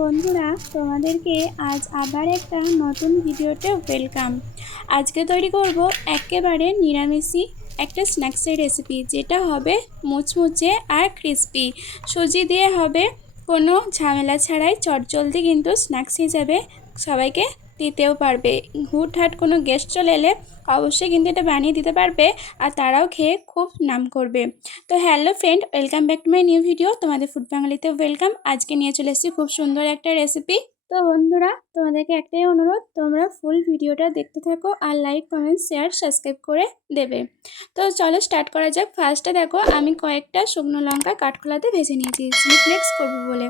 বন্ধুরা, তোমাদেরকে আজ আবার একটা নতুন ভিডিওতে ওয়েলকাম। আজকে তৈরি করব একেবারে নিরামিষই একটা স্ন্যাক্সের রেসিপি, যেটা হবে মুচমুচে আর ক্রিস্পি। সুজি দিয়ে হবে, কোনো ঝামেলা ছাড়াই চটজলদি কিন্তু স্ন্যাক্স হিসাবে সবাইকে দিতেও পারবে। হুটহাট কোনো গেস্ট চলে এলে অবশ্যই কিন্তু এটা বানিয়ে দিতে পারবে, আর তারাও খেয়ে খুব নাম করবে। তো hello friend, welcome back to my new video. তোমাদের ফুড বাঙালিতে ওয়েলকাম। আজকে নিয়ে চলে এসেছি খুব সুন্দর একটা রেসিপি। তো বন্ধুরা, তোমাদেরকে একটাই অনুরোধ, তোমরা ফুল ভিডিওটা দেখতে থাকো আর লাইক, কমেন্ট, শেয়ার, সাবস্ক্রাইব করে দেবে। তো চলো স্টার্ট করা যাক। ফার্স্টে দেখো, আমি কয়েকটা শুকনো লঙ্কা কাঠখোলাতে ভেজে নিয়েছি চিলি ফ্লেক্স করবো বলে।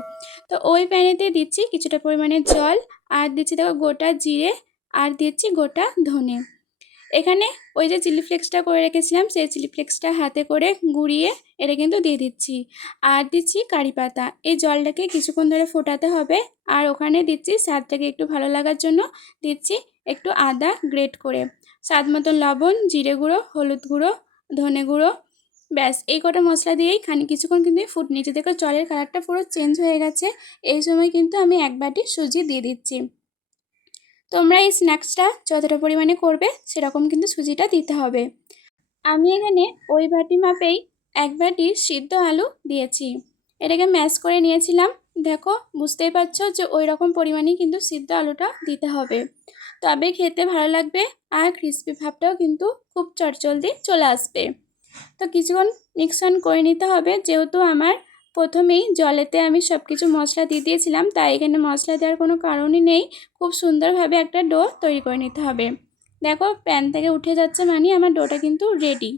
তো ওই প্যানেতে দিচ্ছি কিছুটা পরিমাণে জল, আর দিচ্ছি দেখো গোটা জিরে, আর দিচ্ছি গোটা ধনে। এখানে ওই যে চিলি ফ্লেক্সটা করে রেখেছিলাম, সেই চিলি ফ্লেক্সটা হাতে করে গুঁড়িয়ে এটা কিন্তু দিয়ে দিচ্ছি। আর দিচ্ছি কারি পাতা। এই জলটাকে কিছুক্ষণ ধরে ফোটাতে হবে। আর ওখানে দিচ্ছি স্বাদটাকে একটু ভালো লাগার জন্য দিচ্ছি একটু আদা গ্রেট করে, স্বাদ মতন লবণ, জিরে গুঁড়ো, হলুদ গুঁড়ো, ধনে গুঁড়ো। ব্যাস এই কটা মশলা দিয়েই কিছুক্ষণ কিন্তু ফুট নিচে। দেখো জলের কালারটা পুরো চেঞ্জ হয়ে গেছে। এই সময় কিন্তু আমি এক বাটি সুজি দিয়ে দিচ্ছি। তোমরা এই স্ন্যাক্সটা যতটা পরিমাণে করবে সেরকম কিন্তু সুজিটা দিতে হবে। আমি এখানে ওই বাটি মাপেই এক বাটি সিদ্ধ আলু দিয়েছি। এটাকে ম্যাশ করে নিয়েছিলাম। দেখো বুঝতেই পারছো যে ওই রকম পরিমাণেই কিন্তু সিদ্ধ আলুটা দিতে হবে, তবে খেতে ভালো লাগবে আর ক্রিস্পি ভাবটাও কিন্তু খুব চটজলদি চলে আসবে। তো কিছুক্ষণ মিক্সন করে নিতে হবে। যেহেতু আমার প্রথমেই জলেতে আমি সব কিছু মশলা দিয়ে দিয়েছিলাম, তাই এখানে মশলা দেওয়ার কোনো কারণই নেই। খুব সুন্দরভাবে একটা ডো তৈরি করে নিতে হবে। দেখো প্যান থেকে উঠে যাচ্ছে মানে আমার ডোটা কিন্তু রেডি।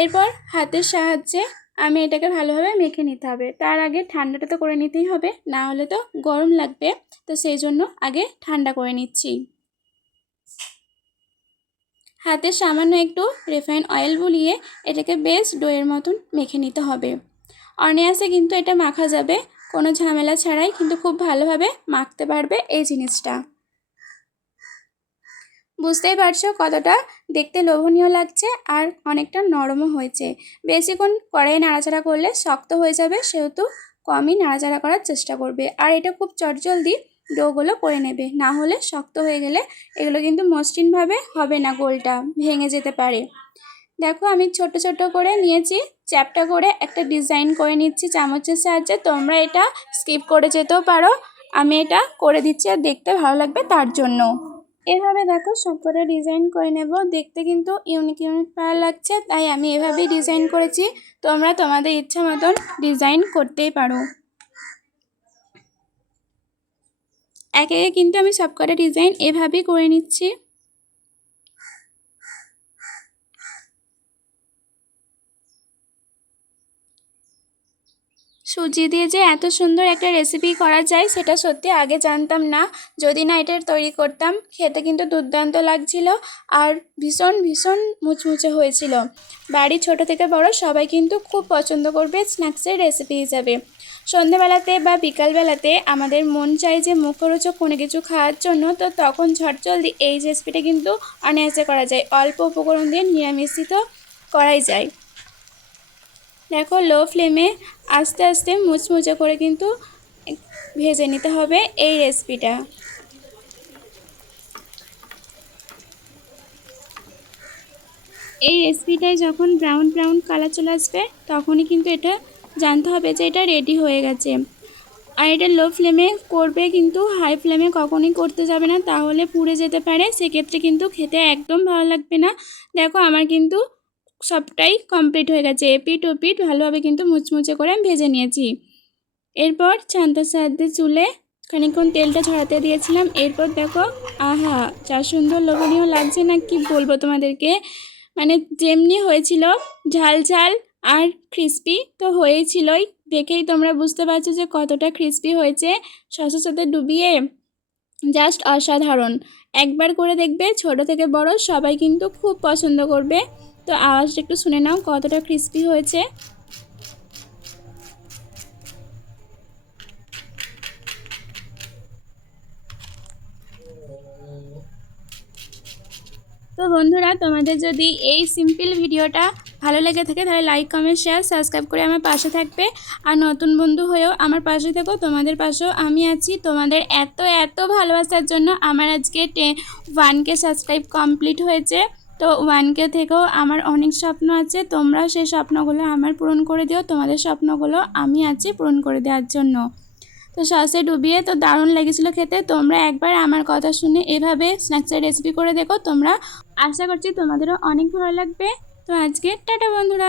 এরপর হাতের সাহায্যে আমি এটাকে ভালোভাবে মেখে নিতে হবে। তার আগে ঠান্ডাটা তো করে নিতেই হবে, না হলে তো গরম লাগবে। তো সেই জন্য আগে ঠান্ডা করে নিচ্ছি। হাতে সামান্য একটু রিফাইন অয়েল বুলিয়ে এটাকে বেশ ডোয়ের মতন মেখে নিতে হবে। অনায়াসে কিন্তু এটা মাখা যাবে, কোনো ঝামেলা ছাড়াই কিন্তু খুব ভালোভাবে মাখতে পারবে এই জিনিসটা। বুঝতেই পারছো কতটা দেখতে লোভনীয় লাগছে, আর অনেকটা নরমও হয়েছে। বেশিক্ষণ কড়াইয়ে নাড়াচাড়া করলে শক্ত হয়ে যাবে, সেহেতু কমই নাড়াচাড়া করার চেষ্টা করবে। আর এটা খুব চটজলদি ডোগুলো করে নেবে, না হলে শক্ত হয়ে গেলে এগুলো কিন্তু মসৃণভাবে হবে না, গোলটা ভেঙে যেতে পারে। দেখো আমি ছোট ছোট করে নিয়েছি, চ্যাপটা করে একটা ডিজাইন করে নিচ্ছি চামচের সাহায্যে। তোমরা এটা স্কিপ করে যেতেও পারো, আমি এটা করে দিচ্ছি আর দেখতে ভালো লাগবে তার জন্য। এভাবে দেখো সবকটা ডিজাইন করে নেব। দেখতে কিন্তু ইউনিক ইউনিক ভালো লাগছে, তাই আমি এভাবেই ডিজাইন করেছি। তোমরা তোমাদের ইচ্ছা মতন ডিজাইন করতেই পারো। একে একে কিন্তু আমি সবকটা ডিজাইন এভাবেই করে নিচ্ছি। সুজি দিয়ে যে এত সুন্দর একটা রেসিপি করা যায় সেটা সত্যি আগে জানতাম না। যদি না এটা তৈরি করতাম, খেতে কিন্তু দুর্দান্ত লাগছিল আর ভীষণ ভীষণ মুচমুচে হয়েছিল। বাড়ির ছোট থেকে বড় সবাই কিন্তু খুব পছন্দ করবে স্ন্যাক্সের রেসিপি হিসাবে। সন্ধেবেলাতে বা বিকালবেলাতে আমাদের মন চাই যে মুখরোচক কোনো কিছু খাওয়ার জন্য, তো তখন ঝটজলদি এই রেসিপিটা কিন্তু অনায়াসে করা যায়। অল্প উপকরণ দিয়ে নিরামিষিত করাই যায়। দেখো লো ফ্লেমে আস্তে আস্তে মুচমুচে করে কিন্তু ভেজে নিতে হবে এই রেসিপিটা। এই রেসিপিটায় যখন ব্রাউন ব্রাউন কালার চলে আসবে, তখনই কিন্তু এটা জানতে হবে যে এটা রেডি হয়ে গেছে। আর এটা লো ফ্লেমে করবে, কিন্তু হাই ফ্লেমে কখনই করতে যাবে না, তাহলে পুড়ে যেতে পারে। সেক্ষেত্রে কিন্তু খেতে একদম ভালো লাগবে না। দেখো আমার কিন্তু সবটাই কমপ্লিট হয়ে গেছে। এপিট ওপিট ভালোভাবে কিন্তু মুচমুচে করে আমি ভেজে নিয়েছি। এরপর ছান্তার সাহায্যে চুলে খানিকক্ষণ তেলটা ঝরাতে দিয়েছিলাম। এরপর দেখো, আহা যা সুন্দর লোভনীয় লাগছে না, কি বলবো তোমাদেরকে। মানে যেমনি হয়েছিল ঝাল ঝাল আর ক্রিস্পি তো হয়েছিলই, দেখেই তোমরা বুঝতে পারছো যে কতটা ক্রিস্পি হয়েছে। সসের সাথে ডুবিয়ে জাস্ট অসাধারণ। একবার করে দেখবে, ছোট থেকে বড় সবাই কিন্তু খুব পছন্দ করবে। তো আওয়াজটা একটু শুনে নাও কতটা ক্রিস্পি হয়েছে। তো বন্ধুরা, তোমাদের যদি এই সিম্পল ভিডিওটা ভালো লেগে থাকে তাহলে লাইক কমেন্ট শেয়ার সাবস্ক্রাইব করে আমার পাশে থাকবে। আর নতুন বন্ধু হয়েও আমার পাশে থেকো, তোমাদের পাশেও আমি আছি। তোমাদের এত এত ভালোবাসার জন্য আমার আজকে 1K সাবস্ক্রাইব কমপ্লিট হয়েছে। তো 1K থেকেও আমার অনেক স্বপ্ন আছে, তোমরা সেই স্বপ্নগুলো আমার পূরণ করে দিও। তোমাদের স্বপ্নগুলো আমি আছি পূরণ করে দেওয়ার জন্য। তো সসে ডুবিয়ে তো দারুণ লেগেছিলো খেতে। তোমরা একবার আমার কথা শুনে এভাবে স্ন্যাক্সের রেসিপি করে দেখো, তোমরা আশা করছি তোমাদেরও অনেক ভালো লাগবে। তো আজকে টাটা বন্ধুরা।